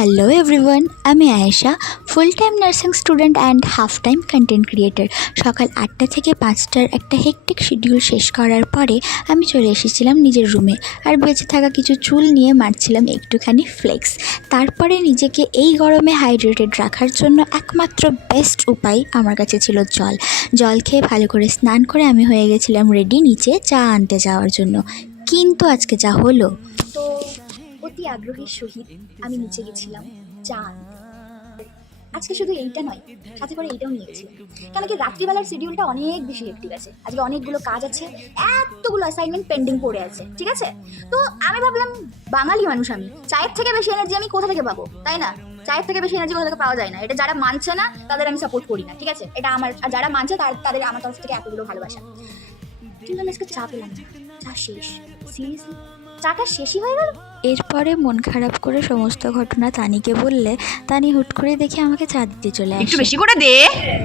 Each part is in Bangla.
হ্যালো এভরিওয়ান, আমি Ayesha, full time nursing student and half time content creator. সকাল 8টা থেকে 5টার একটা হেকটিক শিডিউল শেষ করার পরে আমি চলে এসেছিলাম নিজের রুমে, আর বেঁচে থাকা কিছু চুল নিয়ে মারছিলাম একটুখানি ফ্লেক্স। তারপরে নিজেকে এই গরমে হাইড্রেটেড রাখার জন্য একমাত্র বেস্ট উপায় আমার কাছে ছিল জল খেয়ে ভালো করে স্নান করে আমি হয়ে গেছিলাম রেডি নিচে চা আনতে যাওয়ার জন্য। কিন্তু আজকে যা হলো, তো অতি আগ্রহের সহিত আমি নিচে গেছিলাম চা আনতে। আজকে শুধু এইটা নয়, সাথে করে এইটাও নিয়ে গেছিলাম, কেন কি রাত্রিবেলার শিডিউলটা অনেক বেশি হেক্টিক আছে। আজকে অনেকগুলো কাজ আছে, এতগুলো অ্যাসাইনমেন্ট পেন্ডিং পড়ে আছে, ঠিক আছে। তো আমি ভাবলাম, বাঙালি মানুষ আমি, চায়ের থেকে বেশি এনার্জি আমি কোথা থেকে পাবো, তাই না? চায়ের থেকে বেশি এনার্জি কোথা থেকে পাওয়া যায় না। এটা যারা মানছে না তাদের আমি সাপোর্ট করি না, ঠিক আছে। এটা আমার, আর যারা মানছে তাদের আমার তরফ থেকে এতগুলো ভালোবাসা। কিন্তু আমি আজকে চা পেলাম না, চা শেষ। সিরিয়াসলি চাটা শেষই হয়ে গেল। এরপরে মন খারাপ করে সমস্ত ঘটনা তানিকে বললে তানি হুট করে দেখে আমাকে চা দিতে চলে একটু আসে। বেশি করে দে,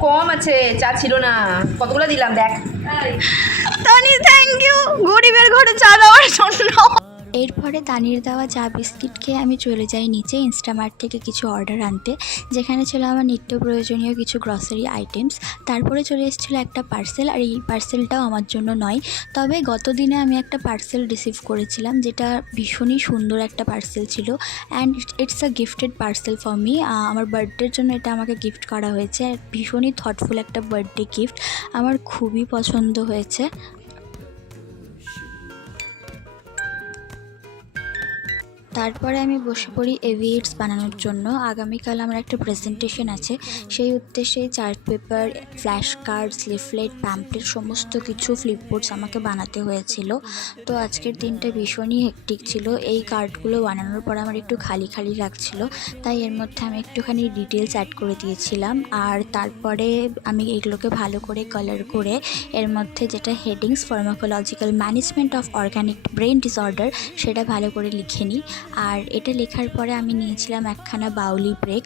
কম আছে, চা ছিল না, কতগুলো দিলাম দেখ। তানি থ্যাংক ইউ গরিবের ঘরে চা দেওয়ার জন্য। এরপরে তানির দেওয়া চা বিস্কিট খেয়ে আমি চলে যাই নিচে ইনস্টামার্ট থেকে কিছু অর্ডার আনতে, যেখানে ছিল আমার নিত্য প্রয়োজনীয় কিছু গ্রসারি আইটেমস। তারপরে চলে এসেছিলো একটা পার্সেল, আর এই পার্সেলটাও আমার জন্য নয়, তবে গত দিনে আমি একটা পার্সেল রিসিভ করেছিলাম, যেটা ভীষণই সুন্দর একটা পার্সেল ছিল। And it's a gifted parcel for me. আমার বার্থডের জন্য এটা আমাকে গিফট করা হয়েছে, আর ভীষণই থটফুল একটা বার্থডে গিফট, আমার খুবই পছন্দ হয়েছে। তারপরে আমি বসে পড়ি এভিয়েটস বানানোর জন্য। আগামীকাল আমার একটা প্রেজেন্টেশন আছে, সেই উদ্দেশ্যে chart paper, flash cards, leaflet, pamphlet সমস্ত কিছু ফ্লিপবোর্ডস আমাকে বানাতে হয়েছিল। তো আজকের দিনটা ভীষণই হেক্টিক ছিল। এই কার্ডগুলো বানানোর পর আমার একটু খালি খালি লাগছিল, তাই এর মধ্যে আমি একটুখানি ডিটেলস অ্যাড করে দিয়েছিলাম। আর তারপরে আমি এগুলোকে ভালো করে কালার করে এর মধ্যে যেটা headings, pharmacological management of organic brain disorder, সেটা ভালো করে লিখে নিই। আর এটা লেখার পরে আমি নিয়েছিলাম একখানা বাউলি ব্রেক।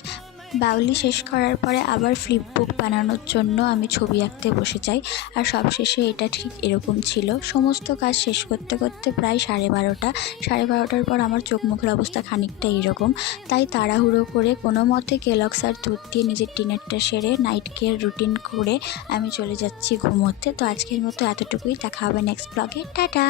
বাউলি শেষ করার পরে আবার ফ্লিপবুক বানানোর জন্য আমি ছবি আঁকতে বসে যাই। আর সবশেষে এটা ঠিক এরকম ছিল। সমস্ত কাজ শেষ করতে করতে প্রায় 12:30। 12:30টার পর আমার চোখ মুখের অবস্থা খানিকটা এরকম, তাই তাড়াহুড়ো করে কোনো মতে কেলগস আর দুধ দিয়ে নিজের ডিনারটা সেরে নাইট কেয়ার রুটিন করে আমি চলে যাচ্ছি ঘুমোতে। তো আজকের মতো এতটুকুই, দেখা হবে নেক্সট ব্লগে। টাটা।